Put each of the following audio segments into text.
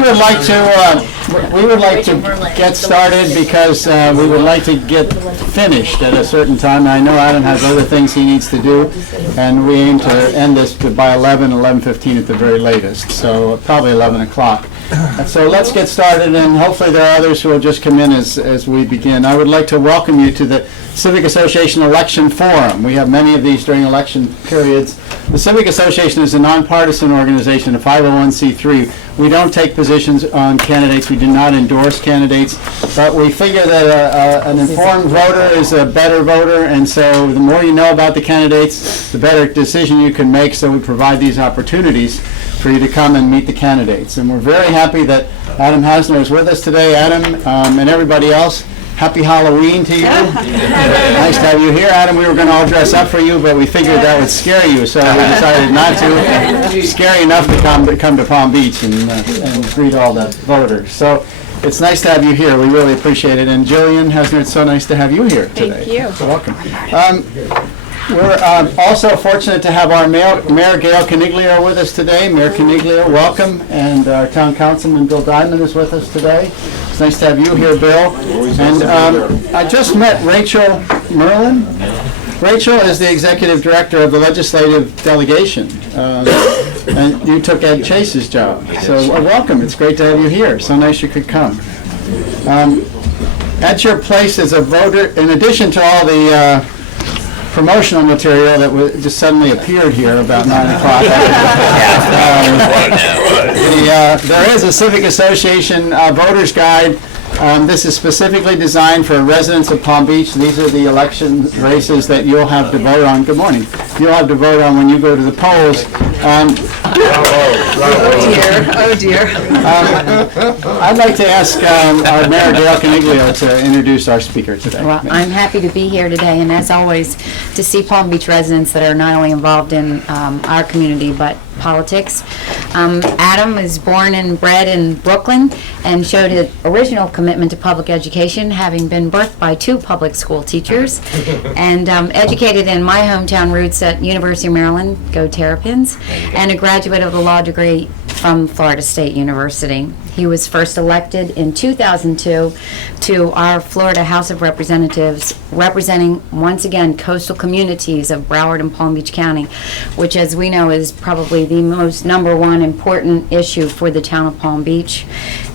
we would like to get started because we would like to get finished at a certain time. I know Adam has other things he needs to do, and we aim to end this by 11:15 at the very latest, so probably 11 o'clock. So let's get started, and hopefully there are others who will just come in as we begin. I would like to welcome you to the Civic Association Election Forum. We have many of these during election periods. The Civic Association is a nonpartisan organization, a 501c3. We don't take positions on candidates. We do not endorse candidates, but we figure that an informed voter is a better voter, and so the more you know about the candidates, the better decision you can make, so we provide these opportunities for you to come and meet the candidates. And we're very happy that Adam Hasner is with us today. Adam and everybody else, happy Halloween to you. Nice to have you here. Adam, we were going to all dress up for you, but we figured that would scare you, so we decided not to. Scary enough to come to Palm Beach and greet all the voters. So it's nice to have you here. We really appreciate it. And Jillian Hasner, it's so nice to have you here today. Thank you. So welcome. We're also fortunate to have our Mayor Gail Caniglio with us today. Mayor Caniglio, welcome. And our Town Councilman Bill Diamond is with us today. It's nice to have you here, Bill. And I just met Rachel Merlin. Rachel is the Executive Director of the Legislative Delegation. And you took Ed Chase's job. So welcome. It's great to have you here. So nice you could come. At your place as a voter, in addition to all the promotional material that just suddenly appeared here about 9 o'clock. There is a Civic Association Voters Guide. This is specifically designed for residents of Palm Beach. These are the election races that you'll have to vote on. Good morning. You'll have to vote on when you go to the polls. Oh dear. I'd like to ask our Mayor Gail Caniglio to introduce our speaker today. Well, I'm happy to be here today, and as always, to see Palm Beach residents that are not only involved in our community, but politics. Adam was born and bred in Brooklyn and showed his original commitment to public education, having been birthed by 2 public school teachers, and educated in my hometown roots at University of Maryland, go Terrapins, and a graduate of the law degree from Florida State University. He was first elected in 2002 to our Florida House of Representatives, representing once again coastal communities of Broward and Palm Beach County, which, as we know, is probably the most #1 important issue for the town of Palm Beach,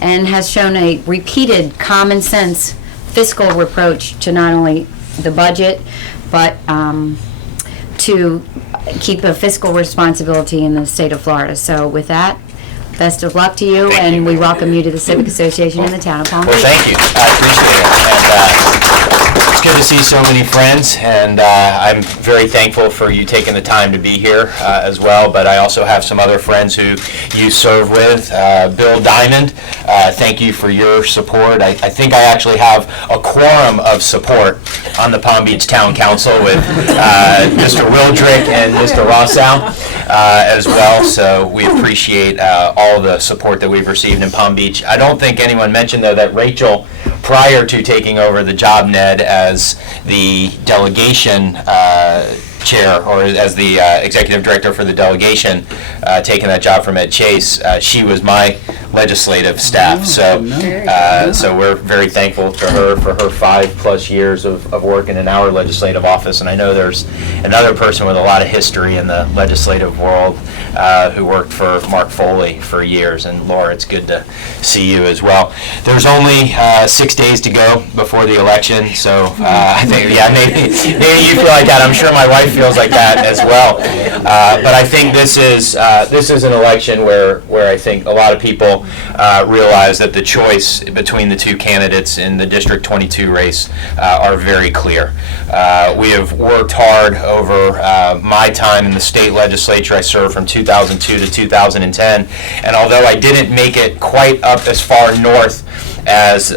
and has shown a repeated common sense fiscal approach to not only the budget, but to keep a fiscal responsibility in the state of Florida. So with that, best of luck to you, and we welcome you to the Civic Association in the town of Palm Beach. Well, thank you. I appreciate it. And it's good to see so many friends, and I'm very thankful for you taking the time to be here as well. But I also have some other friends who you serve with. Bill Diamond, thank you for your support. I think I actually have a quorum of support on the Palm Beach Town Council with Mr. Wildrick and Mr. Rossow as well. So we appreciate all the support that we've received in Palm Beach. I don't think anyone mentioned, though, that Rachel, prior to taking over the job, Ned, as the delegation chair, or as the executive director for the delegation, taking that job from Ed Chase, she was my legislative staff. So we're very thankful to her for her 5+ years of work in our legislative office. And I know there's another person with a lot of history in the legislative world who worked for Mark Foley for years. And Laura, it's good to see you as well. There's only 6 days to go before the election, so I think, maybe you feel like that. I'm sure my wife feels like that as well. But I think this is an election where I think a lot of people realize that the choice between the 2 candidates in the District 22 race are very clear. We have worked hard over my time in the state legislature. I served from 2002 to 2010, and although I didn't make it quite up as far north as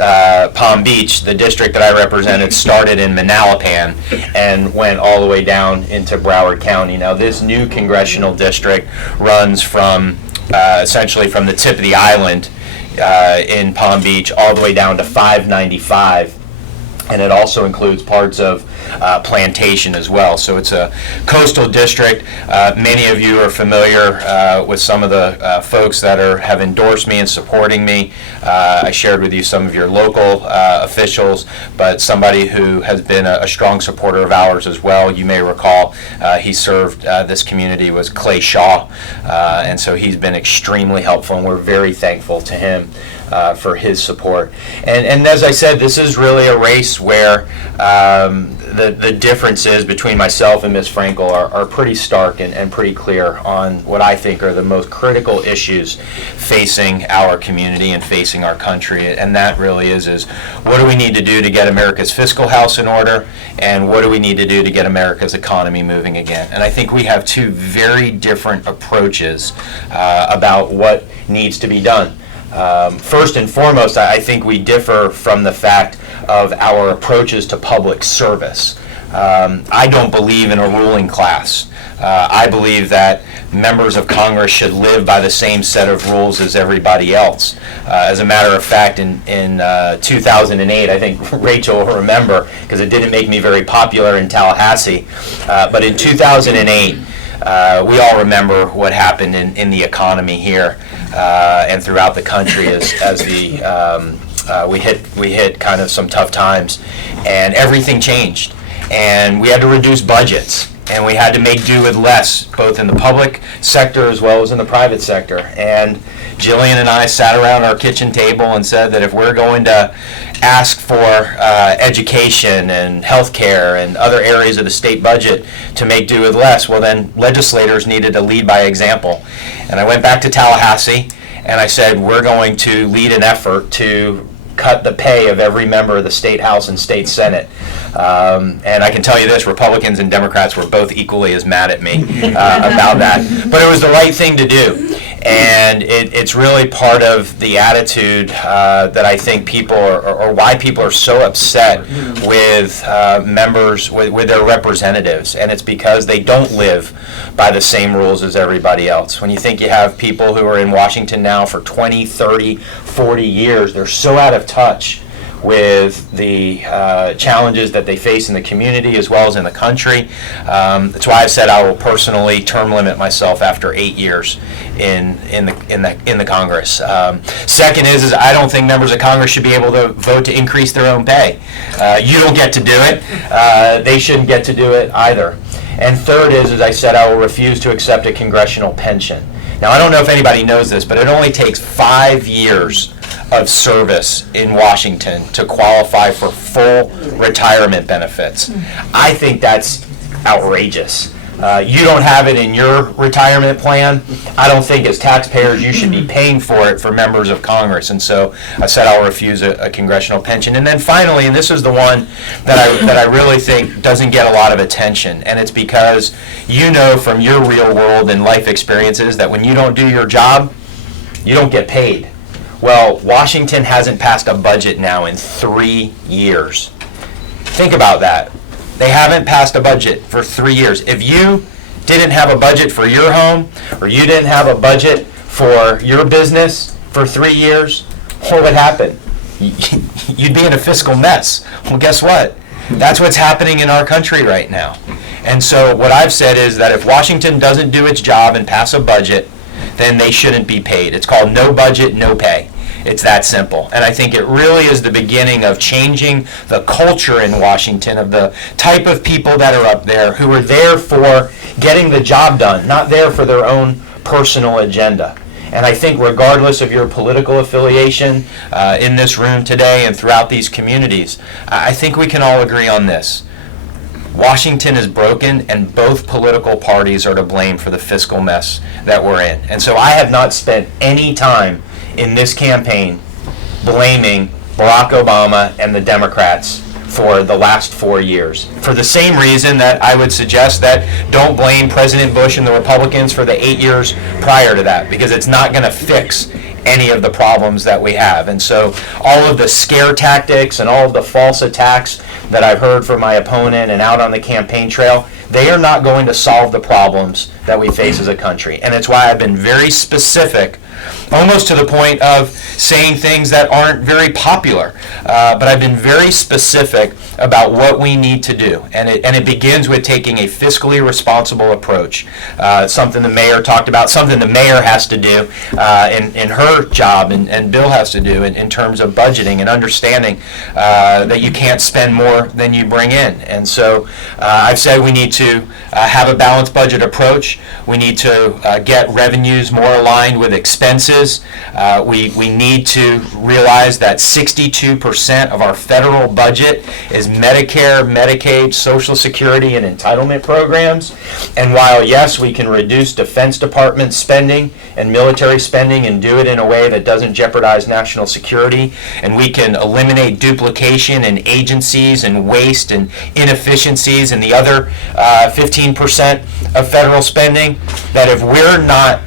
Palm Beach, the district that I represented started in Manalapan and went all the way down into Broward County. Now, this new congressional district runs from essentially from the tip of the island in Palm Beach all the way down to 595, and it also includes parts of plantation as well. So it's a coastal district. Many of you are familiar with some of the folks that have endorsed me and supporting me. I shared with you some of your local officials, but somebody who has been a strong supporter of ours as well. You may recall he served this community was Clay Shaw, and so he's been extremely helpful, and we're very thankful to him for his support. And as I said, this is really a race where the differences between myself and Ms. Frankel are pretty stark and pretty clear on what I think are the most critical issues facing our community and facing our country. And that really is what do we need to do to get America's fiscal house in order, and what do we need to do to get America's economy moving again? And I think we have two very different approaches about what needs to be done. First and foremost, I think we differ from the fact of our approaches to public service. I don't believe in a ruling class. I believe that members of Congress should live by the same set of rules as everybody else. As a matter of fact, in 2008, I think Rachel will remember, because it didn't make me very popular in Tallahassee, but in 2008, we all remember what happened in the economy here and throughout the country as we hit kind of some tough times, and everything changed, and we had to reduce budgets, and we had to make do with less, both in the public sector as well as in the private sector. And Jillian and I sat around our kitchen table and said that if we're going to ask for education and health care and other areas of the state budget to make do with less, well then legislators needed to lead by example. And I went back to Tallahassee and I said, we're going to lead an effort to cut the pay of every member of the state house and state senate. And I can tell you this, Republicans and Democrats were both equally as mad at me about that. But it was the right thing to do. And it's really part of the attitude that I think people or why people are so upset with members, with their representatives. And it's because they don't live by the same rules as everybody else. When you think you have people who are in Washington now for 20, 30, 40 years, they're so out of touch with the challenges that they face in the community as well as in the country. That's why I've said I will personally term limit myself after 8 years in the Congress. Second is I don't think members of Congress should be able to vote to increase their own pay. You don't get to do it. They shouldn't get to do it either. And third is, as I said, I will refuse to accept a congressional pension. Now, I don't know if anybody knows this, but it only takes 5 years of service in Washington to qualify for full retirement benefits. I think that's outrageous. You don't have it in your retirement plan. I don't think as taxpayers you should be paying for it for members of Congress. And so I said I'll refuse a congressional pension. And then finally, and this is the one that I really think doesn't get a lot of attention, and it's because you know from your real world and life experiences that when you don't do your job, you don't get paid. Well, Washington hasn't passed a budget now in 3 years. Think about that. They haven't passed a budget for 3 years. If you didn't have a budget for your home, or you didn't have a budget for your business for 3 years, what would happen? You'd be in a fiscal mess. Well, guess what? That's what's happening in our country right now. And so what I've said is that if Washington doesn't do its job and pass a budget, then they shouldn't be paid. It's called no budget, no pay. It's that simple. And I think it really is the beginning of changing the culture in Washington of the type of people that are up there who are there for getting the job done, not there for their own personal agenda. And I think regardless of your political affiliation in this room today and throughout these communities, I think we can all agree on this. Washington is broken, and both political parties are to blame for the fiscal mess that we're in. And so I have not spent any time in this campaign blaming Barack Obama and the Democrats for the last 4 years. For the same reason that I would suggest that don't blame President Bush and the Republicans for the 8 years prior to that, because it's not going to fix any of the problems that we have. And so all of the scare tactics and all of the false attacks that I've heard from my opponent and out on the campaign trail, they are not going to solve the problems that we face as a country. And it's why I've been very specific, almost to the point of saying things that aren't very popular. But I've been very specific about what we need to do. And it begins with taking a fiscally responsible approach. Something the mayor talked about, something the mayor has to do in her job, and Bill has to do in terms of budgeting and understanding that you can't spend more than you bring in. And so I've said we need to have a balanced budget approach. We need to get revenues more aligned with expenses. We need to realize that 62% of our federal budget is Medicare, Medicaid, Social Security, and entitlement programs. And while, yes, we can reduce Defense Department spending and military spending and do it in a way that doesn't jeopardize national security, and we can eliminate duplication in agencies and waste and inefficiencies and the other 15% of federal spending, that if we're not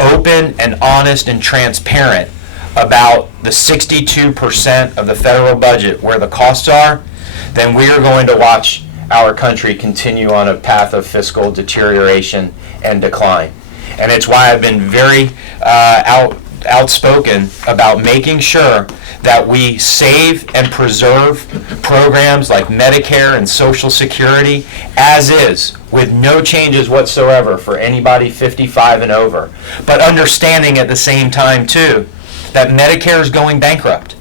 open and honest and transparent about the 62% of the federal budget where the costs are, then we are going to watch our country continue on a path of fiscal deterioration and decline. And it's why I've been very outspoken about making sure that we save and preserve programs like Medicare and Social Security as is, with no changes whatsoever for anybody 55 and over. But understanding at the same time, too, that Medicare is going bankrupt.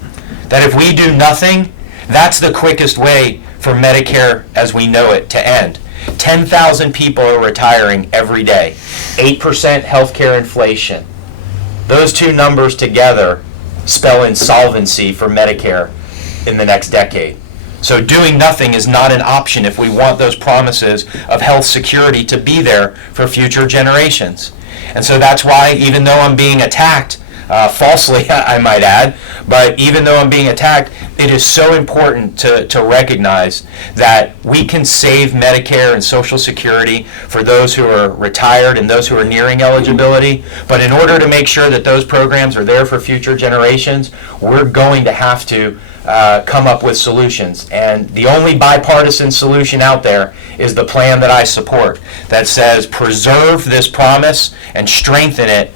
That if we do nothing, that's the quickest way for Medicare as we know it to end. 10,000 people are retiring every day. 8% healthcare inflation. Those two numbers together spell insolvency for Medicare in the next decade. So doing nothing is not an option if we want those promises of health security to be there for future generations. And so that's why, even though I'm being attacked, falsely I might add, but even though I'm being attacked, it is so important to recognize that we can save Medicare and Social Security for those who are retired and those who are nearing eligibility. But in order to make sure that those programs are there for future generations, we're going to have to come up with solutions. And the only bipartisan solution out there is the plan that I support, that says preserve this promise and strengthen it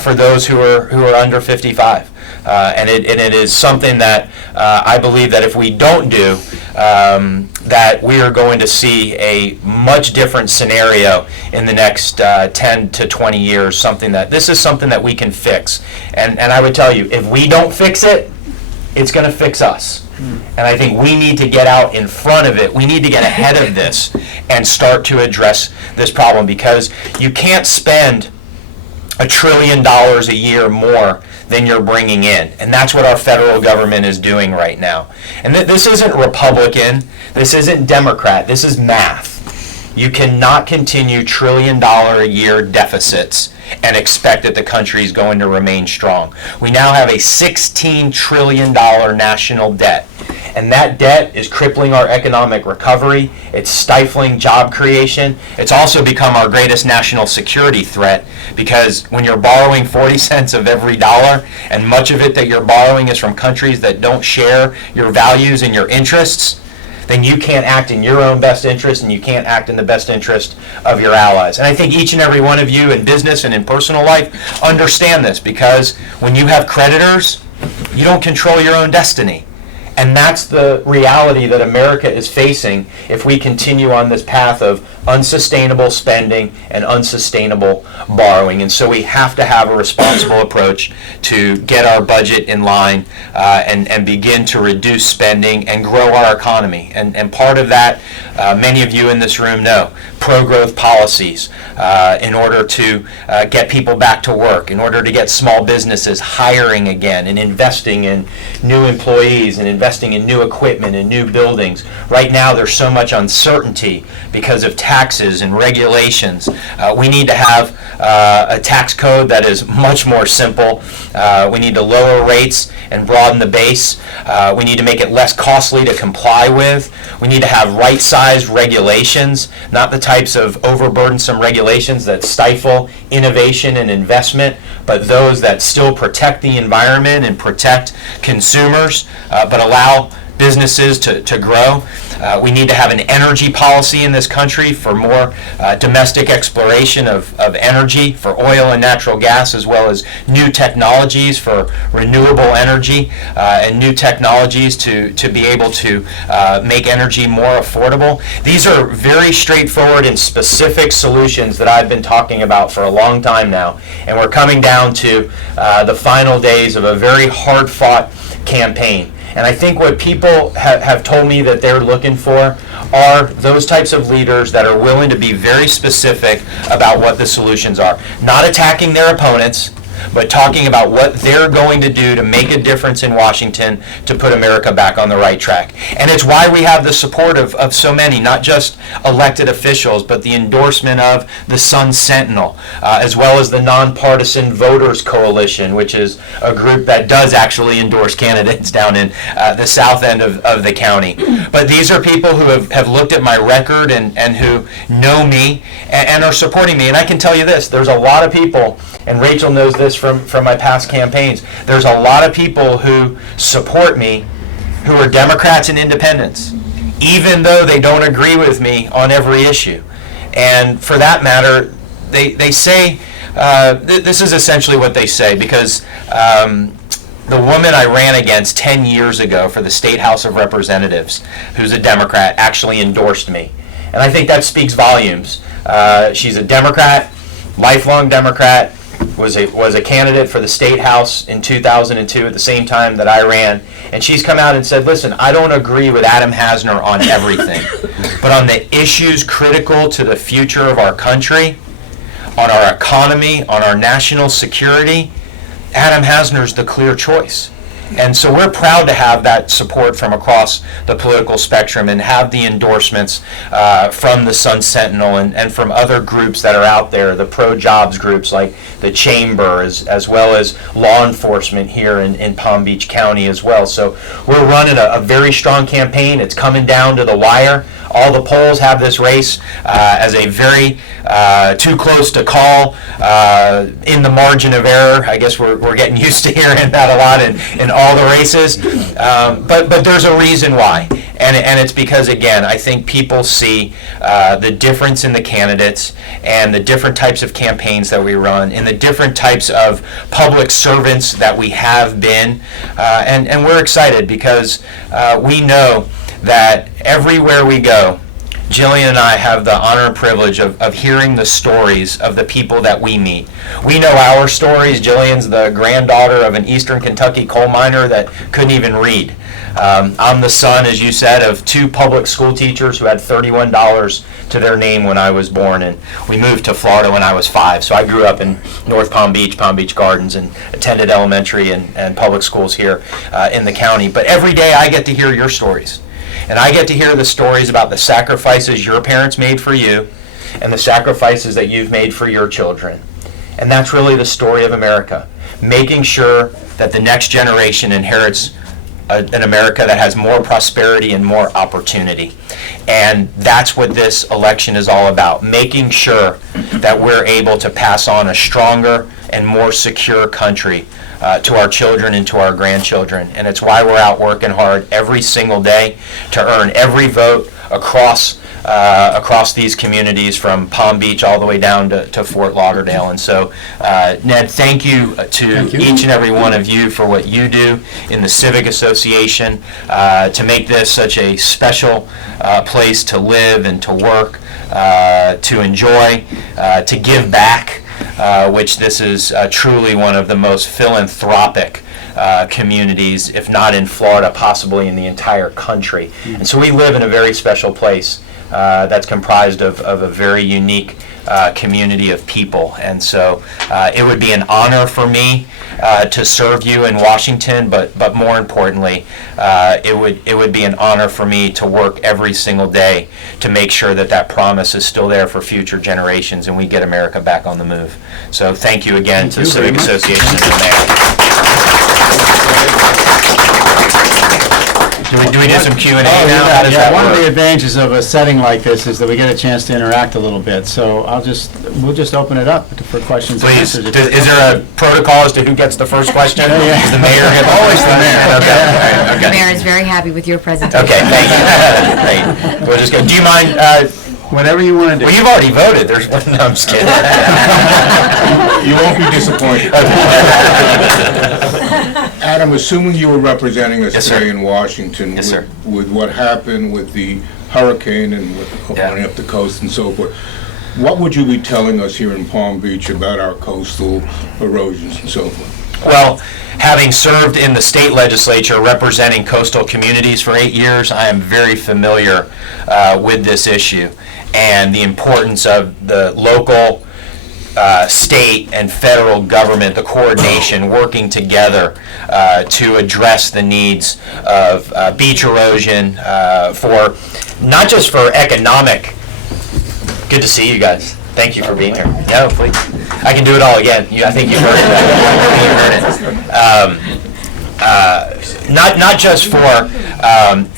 for those who are under 55. And it is something that I believe that if we don't do, that we are going to see a much different scenario in the next 10 to 20 years. This is something that we can fix. And I would tell you, if we don't fix it, it's going to fix us. And I think we need to get out in front of it. We need to get ahead of this and start to address this problem, because you can't spend $1 trillion a year more than you're bringing in. And that's what our federal government is doing right now. And this isn't Republican, this isn't Democrat, this is math. You cannot continue $1 trillion a year deficits and expect that the country is going to remain strong. We now have a $16 trillion national debt. And that debt is crippling our economic recovery. It's stifling job creation. It's also become our greatest national security threat, because when you're borrowing 40 cents of every dollar, and much of it that you're borrowing is from countries that don't share your values and your interests, then you can't act in your own best interest, and you can't act in the best interest of your allies. And I think each and every one of you in business and in personal life understand this, because when you have creditors, you don't control your own destiny. And that's the reality that America is facing if we continue on this path of unsustainable spending and unsustainable borrowing. And so we have to have a responsible approach to get our budget in line and begin to reduce spending and grow our economy. And part of that, many of you in this room know, pro-growth policies in order to get people back to work, in order to get small businesses hiring again and investing in new employees and investing in new equipment and new buildings. Right now there's so much uncertainty because of taxes and regulations. We need to have a tax code that is much more simple. We need to lower rates and broaden the base. We need to make it less costly to comply with. We need to have right-sized regulations, not the types of overburdensome regulations that stifle innovation and investment, but those that still protect the environment and protect consumers, but allow businesses to grow. We need to have an energy policy in this country for more domestic exploration of energy, for oil and natural gas, as well as new technologies for renewable energy and new technologies to be able to make energy more affordable. These are very straightforward and specific solutions that I've been talking about for a long time now, and we're coming down to the final days of a very hard-fought campaign. And I think what people have told me that they're looking for are those types of leaders that are willing to be very specific about what the solutions are. Not attacking their opponents, but talking about what they're going to do to make a difference in Washington to put America back on the right track. And it's why we have the support of so many, not just elected officials, but the endorsement of the Sun Sentinel, as well as the Nonpartisan Voters Coalition, which is a group that does actually endorse candidates down in the south end of the county. But these are people who have looked at my record and who know me and are supporting me. And I can tell you this, there's a lot of people, and Rachel knows this from my past campaigns, there's a lot of people who support me who are Democrats and independents, even though they don't agree with me on every issue. And for that matter, they say, this is essentially what they say, because the woman I ran against 10 years ago for the State House of Representatives, who's a Democrat, actually endorsed me. And I think that speaks volumes. She's a Democrat, lifelong Democrat, was a candidate for the State House in 2002 at the same time that I ran, and she's come out and said, listen, I don't agree with Adam Hasner on everything, but on the issues critical to the future of our country, on our economy, on our national security, Adam Hasner's the clear choice. And so we're proud to have that support from across the political spectrum and have the endorsements from the Sun Sentinel and from other groups that are out there, the pro-jobs groups like the Chamber, as well as law enforcement here in Palm Beach County as well. So we're running a very strong campaign. It's coming down to the wire. All the polls have this race as a very too close to call, in the margin of error. I guess we're getting used to hearing that a lot in all the races. But there's a reason why. And it's because, again, I think people see the difference in the candidates and the different types of campaigns that we run and the different types of public servants that we have been. And we're excited because we know that everywhere we go, Jillian and I have the honor and privilege of hearing the stories of the people that we meet. We know our stories. Jillian's the granddaughter of an Eastern Kentucky coal miner that couldn't even read. I'm the son, as you said, of two public school teachers who had $31 to their name when I was born, and we moved to Florida when I was 5. So I grew up in North Palm Beach Gardens, and attended elementary and public schools here in the county. But every day I get to hear your stories. And I get to hear the stories about the sacrifices your parents made for you and the sacrifices that you've made for your children. And that's really the story of America, making sure that the next generation inherits an America that has more prosperity and more opportunity. And that's what this election is all about, making sure that we're able to pass on a stronger and more secure country to our children and to our grandchildren. And it's why we're out working hard every single day to earn every vote across these communities from Palm Beach all the way down to Fort Lauderdale. And so, Ned, thank you to each and every one of you for what you do in the Civic Association to make this such a special place to live and to work, to enjoy, to give back. Which this is truly one of the most philanthropic communities, if not in Florida, possibly in the entire country. And so we live in a very special place that's comprised of a very unique community of people. And so it would be an honor for me to serve you in Washington, but more importantly, it would be an honor for me to work every single day to make sure that promise is still there for future generations and we get America back on the move. So thank you again to the Civic Association and the mayor. Do we do some Q&A Oh, now? yeah, How does that one of the work? advantages of a setting like this is that we get a chance to interact a little bit, so we'll just open it up for questions and Please. answers. Is there a protocol as to who gets the first question? Yeah. Does the mayor get always the mayor? Okay. All right, The okay. mayor is very happy with your presentation. Okay, thank you. Great. We'll just go. Do you mind? Whatever you want to do. Well, you've already voted. There's no, I'm just kidding. You won't be disappointed. Adam, assuming you were representing us Yes, sir. today in Washington Yes, sir. with what happened with the hurricane and with Yeah. running up the coast and so forth, what would you be telling us here in Palm Beach about our coastal erosions and so forth? Well, having served in the state legislature representing coastal communities for 8 years, I am very familiar with this issue and the importance of the local, state, and federal government, the coordination, working together to address the needs of beach erosion for, not just for economic. Good to see you guys. Thank you for being here. No, please. I can do it all again. I think you heard it. Not just for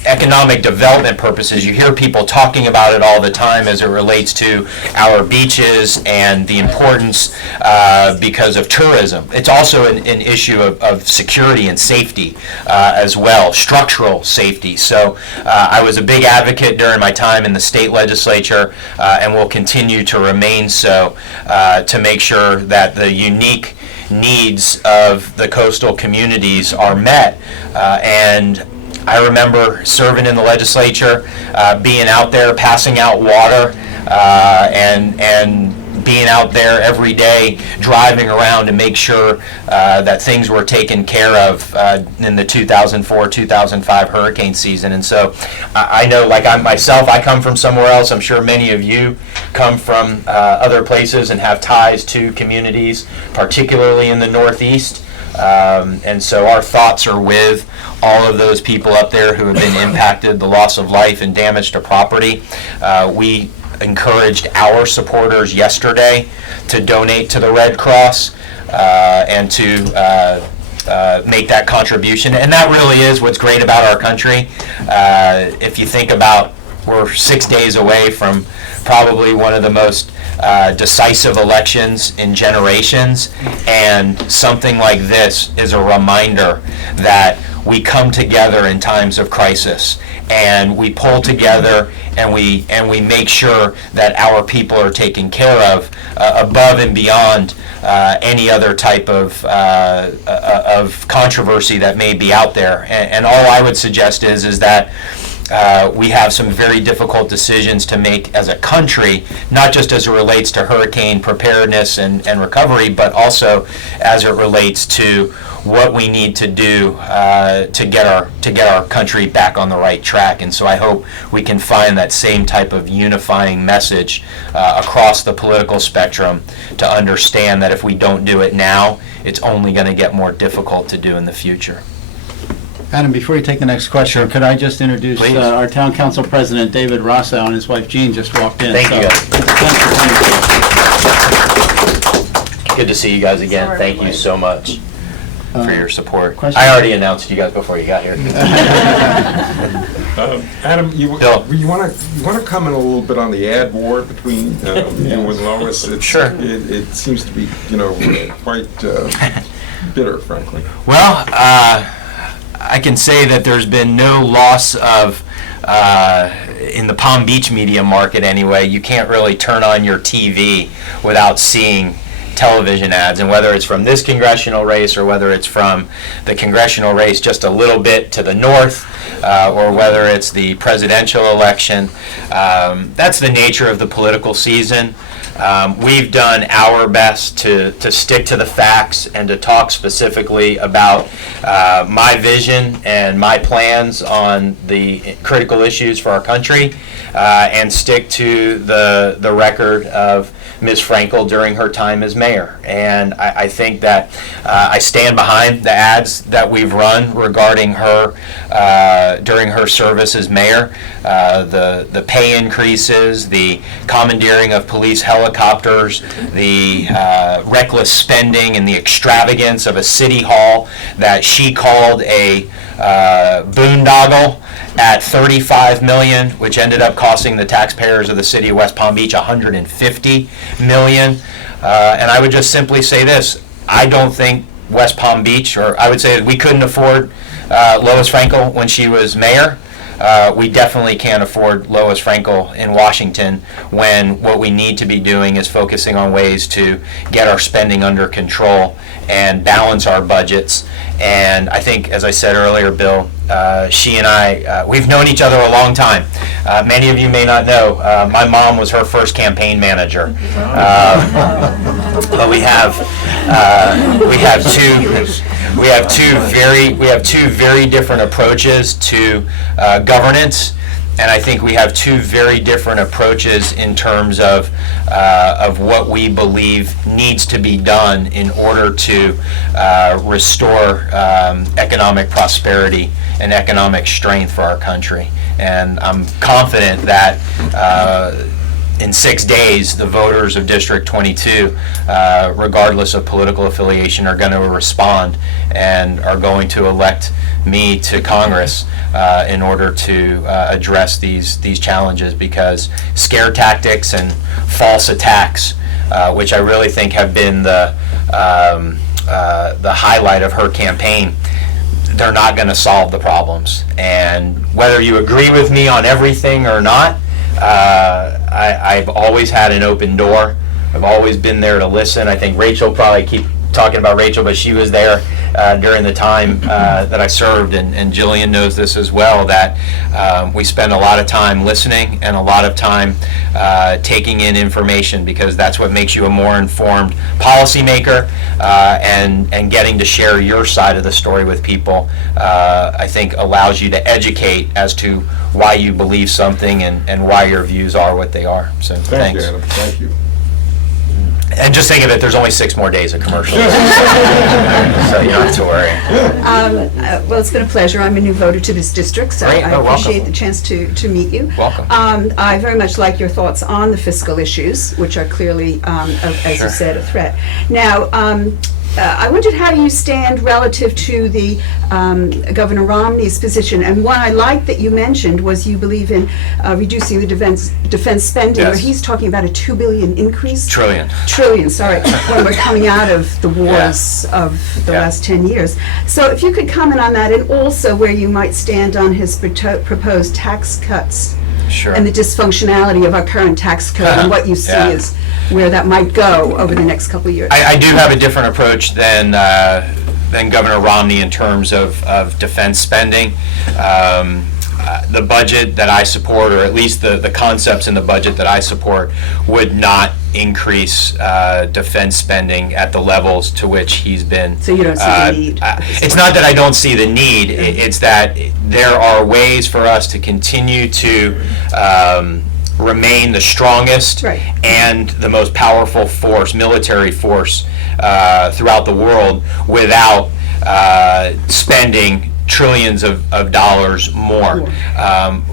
economic development purposes. You hear people talking about it all the time as it relates to our beaches and the importance because of tourism. It's also an issue of security and safety as well, structural safety. So I was a big advocate during my time in the state legislature and will continue to remain so to make sure that the unique needs of the coastal communities are met. And I remember serving in the legislature, being out there passing out water, and being out there every day, driving around to make sure that things were taken care of in the 2004-2005 hurricane season. And so I know, like I come from somewhere else. I'm sure many of you come from other places and have ties to communities, particularly in the Northeast. And so our thoughts are with all of those people up there who have been impacted, the loss of life and damage to property. We encouraged our supporters yesterday to donate to the Red Cross and to make that contribution. And that really is what's great about our country. If you think about, we're 6 days away from probably one of the most decisive elections in generations, and something like this is a reminder that we come together in times of crisis, and we pull together, and we make sure that our people are taken care of above and beyond any other type of controversy that may be out there. And all I would suggest is that we have some very difficult decisions to make as a country, not just as it relates to hurricane preparedness and recovery, but also as it relates to what we need to do to get our country back on the right track. And so I hope we can find that same type of unifying message across the political spectrum to understand that if we don't do it now, it's only going to get more difficult to do in the future. Adam, before you take the next question, could I just introduce our town council president, David Rosso, and his wife Jean just walked in. Thank you, So, guys. Good to see you guys again. Thank you so much for your support. question? I already announced you guys before you got here. Adam, you Bill. want to comment a little bit on the ad war between you and Lois? Sure. It seems to be, quite bitter, frankly. Well, I can say that there's been no loss of, in the Palm Beach media market anyway, you can't really turn on your TV without seeing television ads, and whether it's from this congressional race or whether it's from the congressional race just a little bit to the north, or whether it's the presidential election, that's the nature of the political season. We've done our best to stick to the facts and to talk specifically about my vision and my plans on the critical issues for our country, and stick to the record of Ms. Frankel during her time as mayor. And I think that I stand behind the ads that we've run regarding her during her service as mayor, the pay increases, the commandeering of police helicopters, the reckless spending and the extravagance of a city hall that she called a boondoggle. at 35 million, which ended up costing the taxpayers of the city of West Palm Beach 150 million. And I would just simply say this: I don't think West Palm Beach, or I would say we couldn't afford Lois Frankel when she was mayor. We definitely can't afford Lois Frankel in Washington when what we need to be doing is focusing on ways to get our spending under control and balance our budgets. And I think, as I said earlier, Bill, she and I, we've known each other a long time. Many of you may not know, my mom was her first campaign manager. But we have two very different approaches to governance, and I think we have two very different approaches in terms of what we believe needs to be done in order to restore economic prosperity and economic strength for our country. And I'm confident that in 6 days, the voters of District 22, regardless of political affiliation, are going to respond and are going to elect me to Congress in order to address these challenges, because scare tactics and false attacks, which I really think have been the highlight of her campaign, they're not going to solve the problems. And whether you agree with me on everything or not, I've always had an open door. I've always been there to listen. I think Rachel, probably keep talking about Rachel, but she was there during the time that I served, and Jillian knows this as well, that we spend a lot of time listening and a lot of time taking in information, because that's what makes you a more informed policymaker, and getting to share your side of the story with people, I think allows you to educate as to why you believe something and why your views are what they are. So Thank you, thanks. Adam. Thank you. And just think of it, there's only 6 more days of commercials. So you don't have to worry. Well, it's been a pleasure. I'm a new voter to this district, so Great. I Oh, welcome. appreciate the chance to meet you. Welcome. I very much like your thoughts on the fiscal issues, which are clearly, as Sure. you said, a threat. Now, I wondered how you stand relative to the Governor Romney's position. And one I liked that you mentioned was you believe in reducing the defense spending, where Yes. he's talking about a $2 billion increase. Trillion. Trillion, sorry, when we're coming out of the wars of the Yeah. last 10 years. So if you could comment on that, and also where you might stand on his proposed tax cuts Sure. and the dysfunctionality of our current tax code, and what you see Yeah. as where that might go over the next couple of years. I do have a different approach than Governor Romney in terms of defense spending. The budget that I support, or at least the concepts in the budget that I support, would not increase defense spending at the levels to which he's been. So you don't see the need? It's not that I don't see the need. It's that there are ways for us to continue to remain the strongest Right. and the most powerful force, military force throughout the world, without spending trillions of dollars more.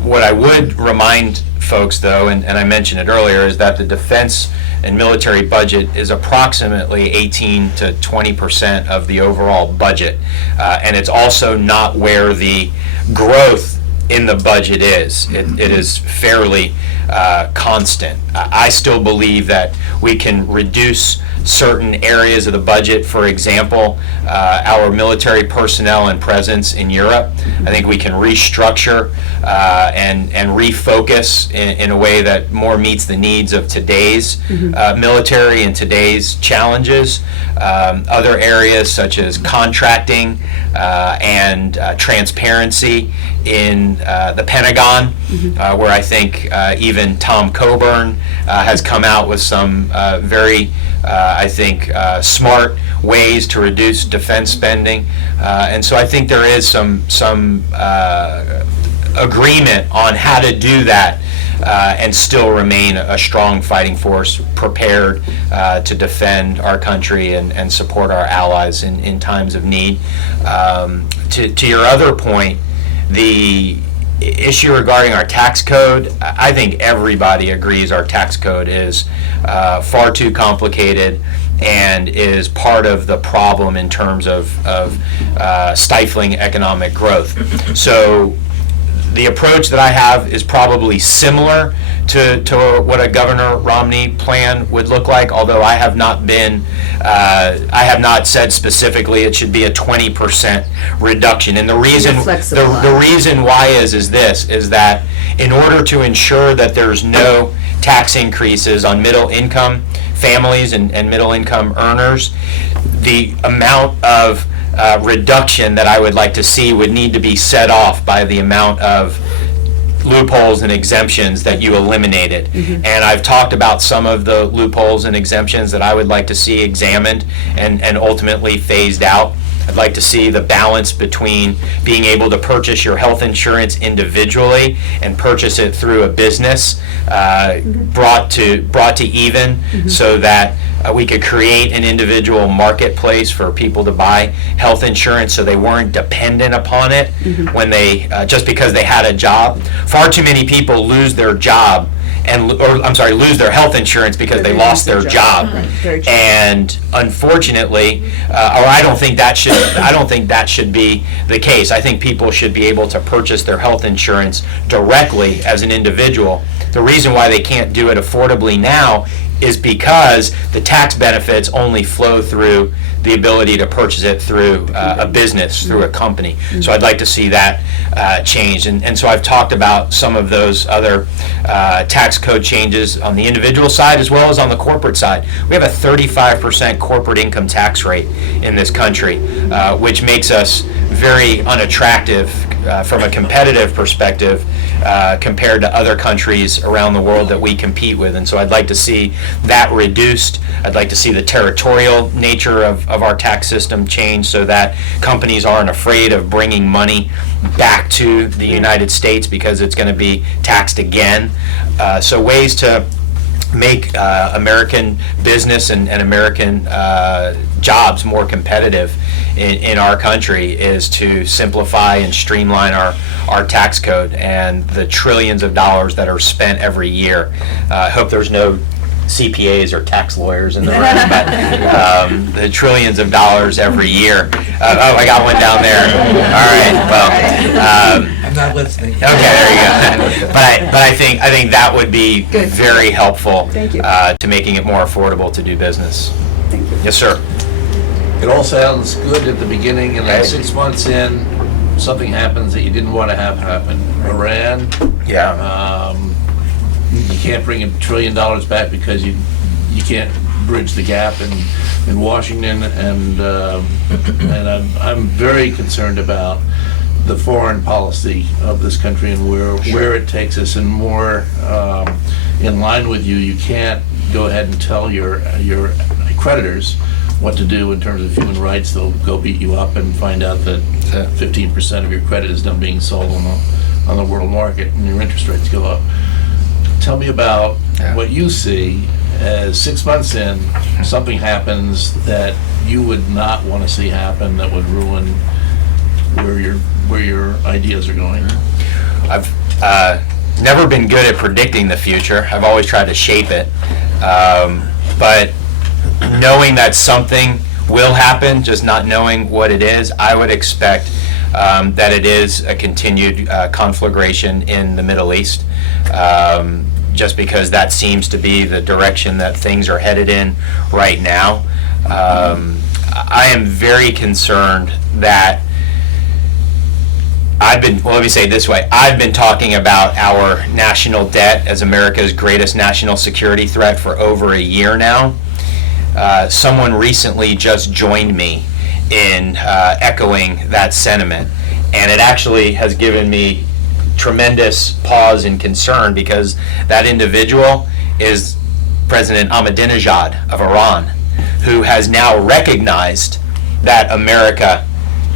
What I would remind folks, though, and I mentioned it earlier, is that the defense and military budget is approximately 18 to 20% of the overall budget. And it's also not where the growth in the budget is. It is fairly constant. I still believe that we can reduce certain areas of the budget. For example, our military personnel and presence in Europe. I think we can restructure and refocus in a way that more meets the needs of today's military and today's challenges. Other areas such as contracting and transparency in the Pentagon, where I think even Tom Coburn has come out with some very, I think, smart ways to reduce defense spending. And so I think there is some agreement on how to do that and still remain a strong fighting force, prepared to defend our country and support our allies in times of need. To your other point, the issue regarding our tax code, I think everybody agrees our tax code is far too complicated and is part of the problem in terms of stifling economic growth. So the approach that I have is probably similar to what a Governor Romney plan would look like, although I have not said specifically it should be a 20% reduction. And the reason the reason why is that in order to ensure that there's no tax increases on middle income families and middle income earners, the amount of reduction that I would like to see would need to be set off by the amount of loopholes and exemptions that you eliminated. And I've talked about some of the loopholes and exemptions that I would like to see examined and ultimately phased out. I'd like to see the balance between being able to purchase your health insurance individually and purchase it through a business brought to even, so that we could create an individual marketplace for people to buy health insurance so they weren't dependent upon it when they just because they had a job. Far too many people lose their job lose their health insurance because they lost their job. And unfortunately, I don't think that should be the case. I think people should be able to purchase their health insurance directly as an individual. The reason why they can't do it affordably now is because the tax benefits only flow through the ability to purchase it through a business, through a company. So I'd like to see that changed. And so I've talked about some of those other tax code changes on the individual side as well as on the corporate side. We have a 35% corporate income tax rate in this country, which makes us very unattractive from a competitive perspective compared to other countries around the world that we compete with. And so I'd like to see that reduced. I'd like to see the territorial nature of our tax system change so that companies aren't afraid of bringing money back to the United States because it's going to be taxed again. So ways to make American business and American jobs more competitive in our country is to simplify and streamline our tax code and the trillions of dollars that are spent every year. I hope there's no CPAs or tax lawyers in the room, but the trillions of dollars every year. Oh, I got one down there. All right, well. I'm not listening. Okay, there you go. But I think that would be very helpful to making it more affordable to do business. Thank you. Yes, sir. It all sounds good at the beginning, and then 6 months in, something happens that you didn't want to have happen. Iran. Yeah. You can't bring $1 trillion back because you can't bridge the gap in Washington, and I'm very concerned about the foreign policy of this country and where it takes us, and more in line with you. You can't go ahead and tell your creditors what to do in terms of human rights. They'll go beat you up and find out that 15% of your credit is done being sold on the world market, and your interest rates go up. Tell me about what you see as 6 months in, something happens that you would not want to see happen, that would ruin where your ideas are going. I've never been good at predicting the future. I've always tried to shape it. But knowing that something will happen, just not knowing what it is, I would expect that it is a continued conflagration in the Middle East. Just because that seems to be the direction that things are headed in right now. I am very concerned that let me say it this way, I've been talking about our national debt as America's greatest national security threat for over a year now. Someone recently just joined me in echoing that sentiment, and it actually has given me tremendous pause and concern, because that individual is President Ahmadinejad of Iran, who has now recognized that America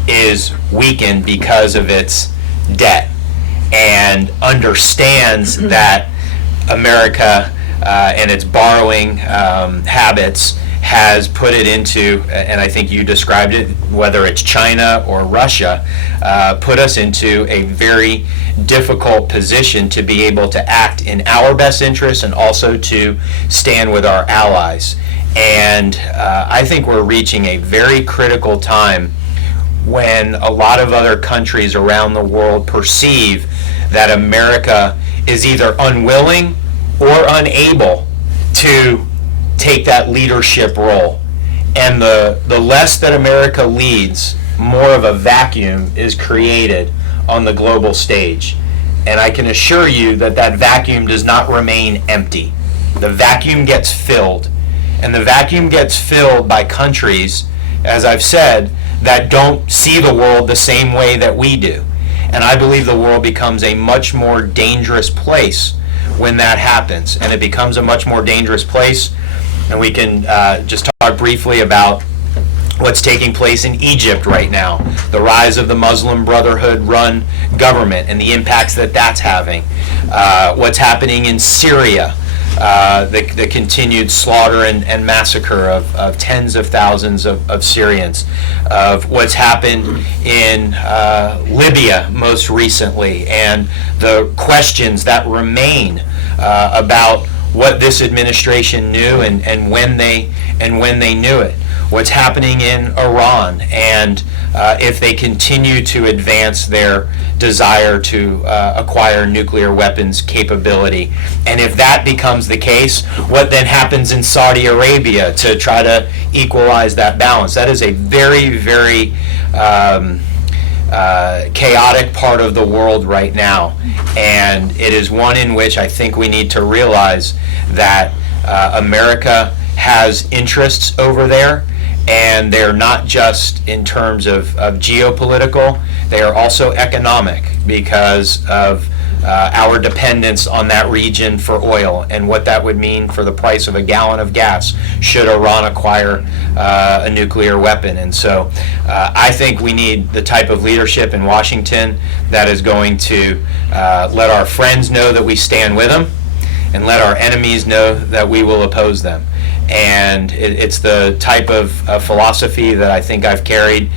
is weakened because of its debt, and understands that America and its borrowing habits has put it into, and I think you described it, whether it's China or Russia, put us into a very difficult position to be able to act in our best interest and also to stand with our allies. And I think we're reaching a very critical time when a lot of other countries around the world perceive that America is either unwilling or unable to take that leadership role. And the less that America leads, more of a vacuum is created on the global stage. And I can assure you that that vacuum does not remain empty. The vacuum gets filled. And the vacuum gets filled by countries, as I've said, that don't see the world the same way that we do. And I believe the world becomes a much more dangerous place when that happens. And it becomes a much more dangerous place. And we can just talk briefly about what's taking place in Egypt right now, the rise of the Muslim Brotherhood-run government and the impacts that that's having, what's happening in Syria, the continued slaughter and massacre of tens of thousands of Syrians, of what's happened in Libya most recently, and the questions that remain about what this administration knew and when they knew it. What's happening in Iran, and if they continue to advance their desire to acquire nuclear weapons capability. And if that becomes the case, what then happens in Saudi Arabia to try to equalize that balance? That is a very, very chaotic part of the world right now. And it is one in which I think we need to realize that America has interests over there, and they're not just in terms of geopolitical, they are also economic because of our dependence on that region for oil and what that would mean for the price of a gallon of gas should Iran acquire a nuclear weapon. And so I think we need the type of leadership in Washington that is going to let our friends know that we stand with them and let our enemies know that we will oppose them. And it's the type of philosophy that I think I've carried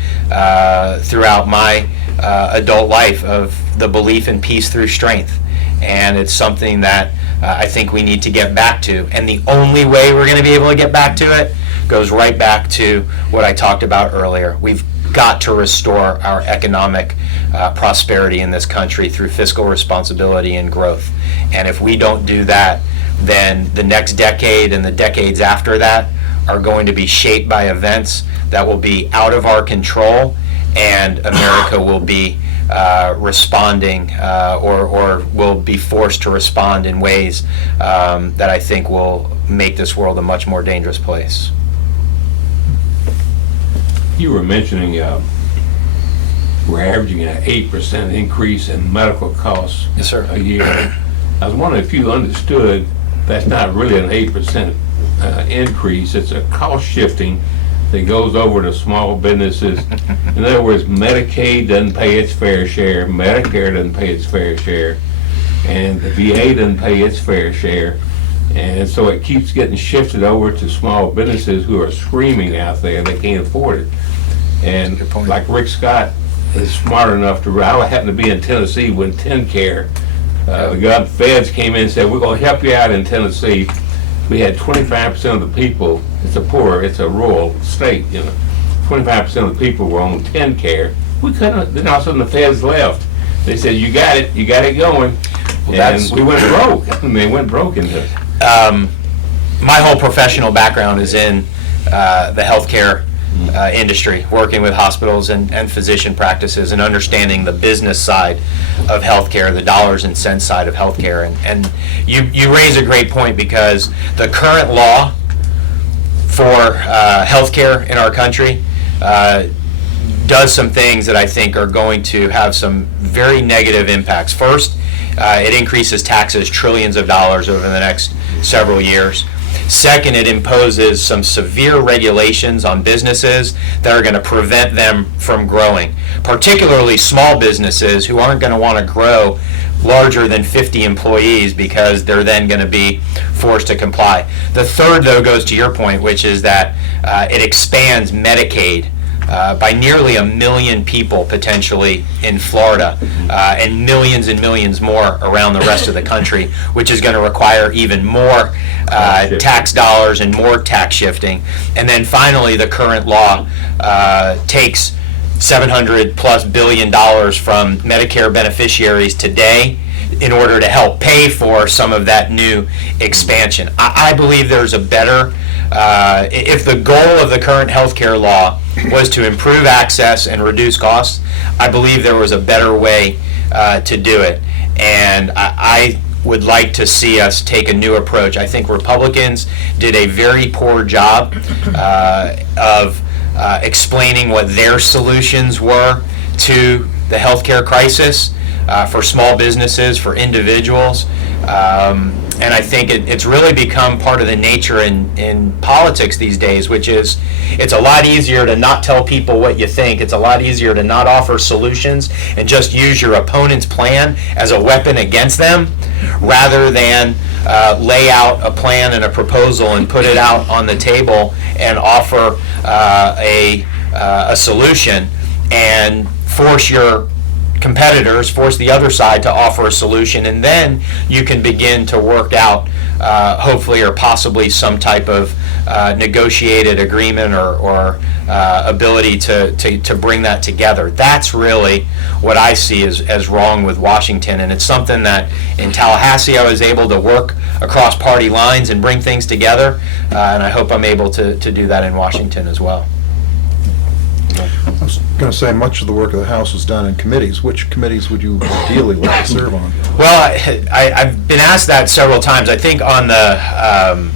throughout my adult life, of the belief in peace through strength. And it's something that I think we need to get back to. And the only way we're going to be able to get back to it goes right back to what I talked about earlier. We've got to restore our economic prosperity in this country through fiscal responsibility and growth. And if we don't do that, then the next decade and the decades after that are going to be shaped by events that will be out of our control, and America will be responding or will be forced to respond in ways that I think will make this world a much more dangerous place. You were mentioning we're averaging an 8% increase in medical costs Yes, sir. a year. I was wondering if you understood that's not really an 8% increase. It's a cost shifting that goes over to small businesses. In other words, Medicaid doesn't pay its fair share, Medicare doesn't pay its fair share, and the VA doesn't pay its fair share. And so it keeps getting shifted over to small businesses who are screaming out there they can't afford it. And like Rick Scott is smart enough to, I happened to be in Tennessee when TennCare, the feds came in and said, we're going to help you out in Tennessee. We had 25% of the people, it's a rural state, 25% of the people were on TennCare. We couldn't, then all of a sudden the feds left. They said, you got it going. And we went broke. They went broke into it. My whole professional background is in the healthcare industry, working with hospitals and physician practices and understanding the business side of healthcare, the dollars and cents side of healthcare. And you raise a great point, because the current law for healthcare in our country does some things that I think are going to have some very negative impacts. First, it increases taxes trillions of dollars over the next several years. Second, it imposes some severe regulations on businesses that are going to prevent them from growing, particularly small businesses who aren't going to want to grow larger than 50 employees because they're then going to be forced to comply. The third, though, goes to your point, which is that it expands Medicaid by nearly 1 million people potentially in Florida, and millions more around the rest of the country, which is going to require even more tax dollars and more tax shifting. And then finally, the current law takes $700+ billion from Medicare beneficiaries today in order to help pay for some of that new expansion. I believe there's a better, if the goal of the current healthcare law was to improve access and reduce costs, I believe there was a better way to do it. And I would like to see us take a new approach. I think Republicans did a very poor job of explaining what their solutions were to the healthcare crisis for small businesses, for individuals. And I think it's really become part of the nature in politics these days, which is it's a lot easier to not tell people what you think. It's a lot easier to not offer solutions and just use your opponent's plan as a weapon against them, rather than lay out a plan and a proposal and put it out on the table and offer a solution and force your competitors, force the other side to offer a solution, and then you can begin to work out hopefully or possibly some type of negotiated agreement or ability to bring that together. That's really what I see as wrong with Washington, and it's something that in Tallahassee I was able to work across party lines and bring things together, and I hope I'm able to do that in Washington as well. I was going to say, much of the work of the House was done in committees. Which committees would you ideally like to serve on? Well, I've been asked that several times. I think on the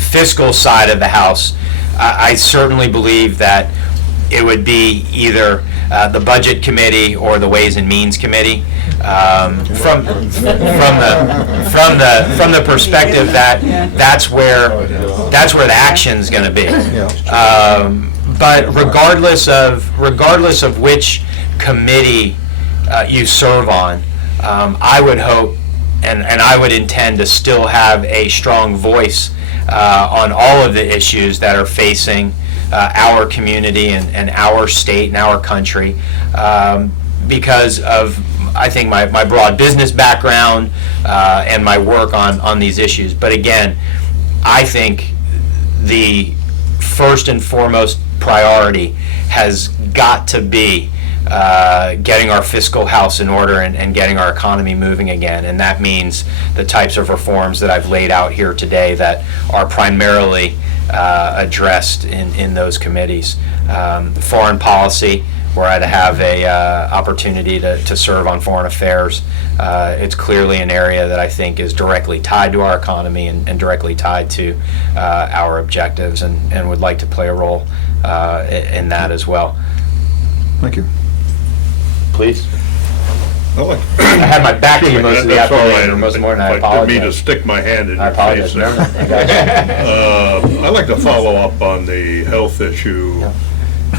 fiscal side of the House, I certainly believe that it would be either the Budget Committee or the Ways and Means Committee. From the perspective that that's where the action's going to be. But regardless of which committee you serve on, I would hope and I would intend to still have a strong voice on all of the issues that are facing our community and our state and our country, because of, I think, my broad business background and my work on these issues. But again, I think the first and foremost priority has got to be getting our fiscal house in order and getting our economy moving again. And that means the types of reforms that I've laid out here today that are primarily addressed in those committees. Foreign policy, where I'd have a opportunity to serve on foreign affairs. It's clearly an area that I think is directly tied to our economy and directly tied to our objectives, and would like to play a role in that as well. Thank you. Please. I I had my back to you most of the afternoon, or most of the morning. I I didn't mean to apologize. stick my hand in I your face apologize. there. I'd like to follow up on the health issue.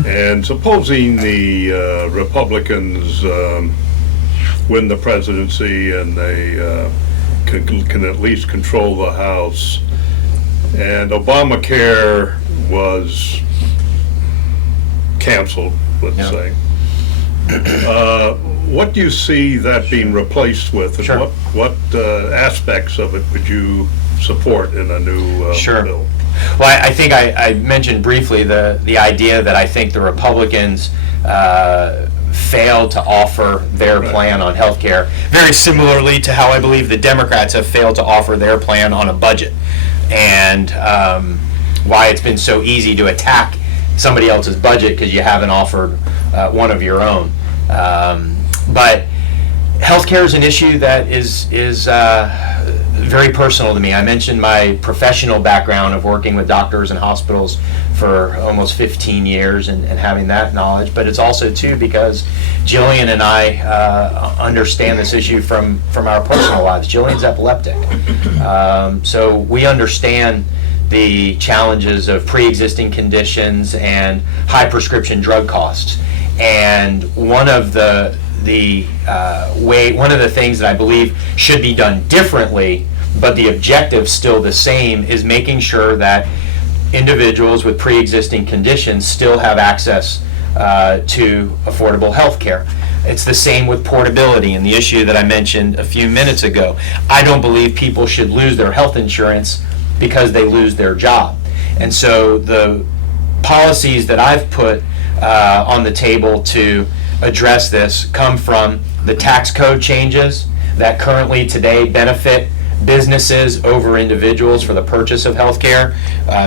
And supposing the Republicans win the presidency and they can at least control the House, and Obamacare was canceled, let's say, what do you see that being replaced with? And Sure. what aspects of it would you support in a new Sure. bill? Well, I think I mentioned briefly the idea that I think the Republicans failed to offer their plan on health care, very similarly to how I believe the Democrats have failed to offer their plan on a budget, and why it's been so easy to attack somebody else's budget because you haven't offered one of your own. But healthcare is an issue that is very personal to me. I mentioned my professional background of working with doctors and hospitals for almost 15 years and having that knowledge, but it's also too because Jillian and I understand this issue from our personal lives. Jillian's epileptic, so we understand the challenges of pre-existing conditions and high prescription drug costs. And one of the things that I believe should be done differently, but the objective still the same, is making sure that individuals with pre-existing conditions still have access to affordable health care. It's the same with portability and the issue that I mentioned a few minutes ago. I don't believe people should lose their health insurance because they lose their job. And so the policies that I've put on the table to address this come from the tax code changes that currently today benefit businesses over individuals for the purchase of health care.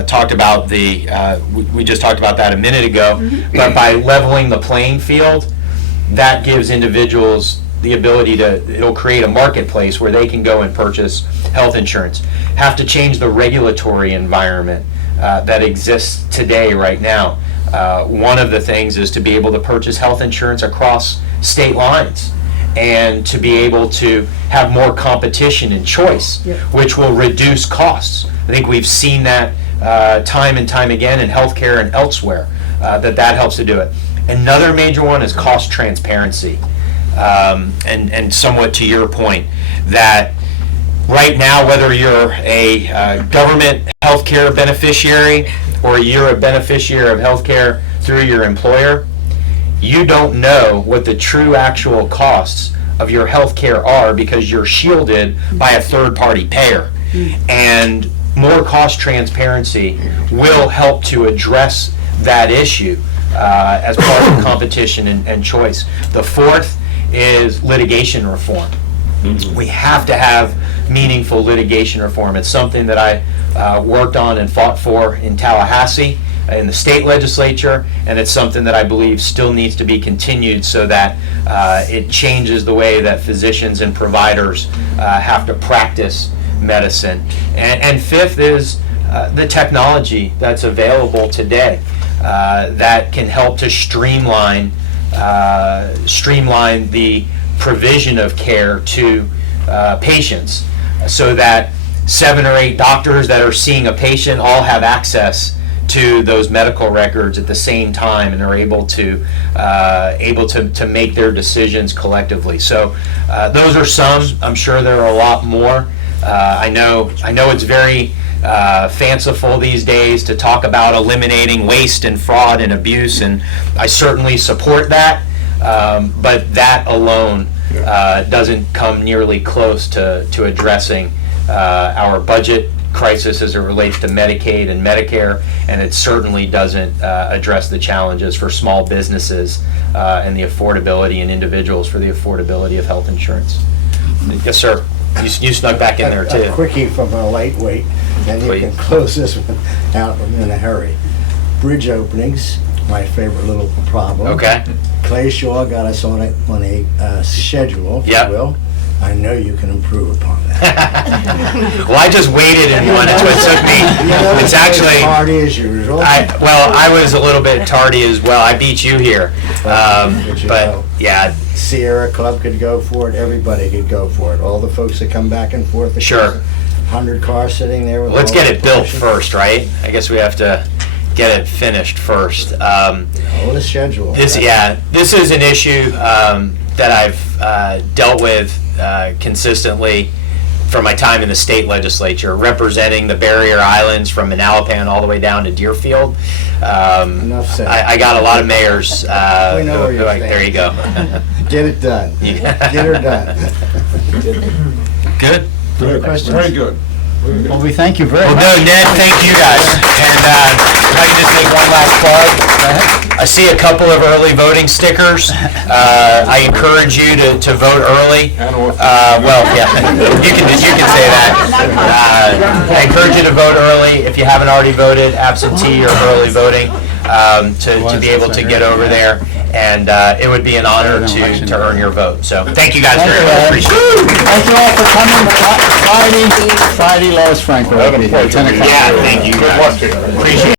Talked about we just talked about that a minute ago, but by leveling the playing field, that gives individuals the ability it'll create a marketplace where they can go and purchase health insurance. Have to change the regulatory environment that exists today right now. One of the things is to be able to purchase health insurance across state lines and to be able to have more competition and choice, which will reduce costs. I think we've seen that time and time again in healthcare and elsewhere, that helps to do it. Another major one is cost transparency. And somewhat to your point, that right now, whether you're a government healthcare beneficiary or you're a beneficiary of healthcare through your employer, you don't know what the true actual costs of your healthcare are because you're shielded by a third-party payer. And more cost transparency will help to address that issue as part of competition and choice. The fourth is litigation reform. We have to have meaningful litigation reform. It's something that I worked on and fought for in Tallahassee in the state legislature, and it's something that I believe still needs to be continued so that it changes the way that physicians and providers have to practice medicine. And fifth is the technology that's available today that can help to streamline the provision of care to patients, so that 7 or 8 doctors that are seeing a patient all have access to those medical records at the same time and are able to make their decisions collectively. So those are some. I'm sure there are a lot more. I know it's very fanciful these days to talk about eliminating waste and fraud and abuse, and I certainly support that, but that alone doesn't come nearly close to addressing our budget crisis as it relates to Medicaid and Medicare, and it certainly doesn't address the challenges for small businesses and the affordability and individuals for the affordability of health insurance. Yes, sir. You snuck back in there too. A quickie from a lightweight, and you can close this one out in a hurry. Bridge openings, my favorite little problem. Okay. Clay Shaw got us on a schedule, if Yep. you will. I know you can improve upon that. Well, I just waited and won. That's what took me. It's actually. Party as usual. I was a little bit tardy as well. I beat you here, but yeah. Sierra Club could go for it. Everybody could go for it. All the folks that come back and forth. Sure. 100 cars sitting there. With Let's all get the it built questions. first, right? I guess we have to get it finished first. What a schedule. This is an issue that I've dealt with consistently from my time in the state legislature, representing the barrier islands from Manalapan all the way down to Deerfield. Enough said. I got a lot of mayors. We know where you're There you go. Get it done. Get her done. Good. Very good. Well, we thank you very Well, much. no, Ned, thank you guys. And if I can just make one last plug. I see a couple of early voting stickers. I encourage you to vote early. Well, yeah, you can say that. I encourage you to vote early if you haven't already voted, absentee or early voting, to be able to get over there. And it would be an honor to earn your vote. So thank you guys very much. Appreciate it. Thank you all for coming. Friday, Lois Frank will be here, 10 o'clock. Yeah, thank you guys. Appreciate it.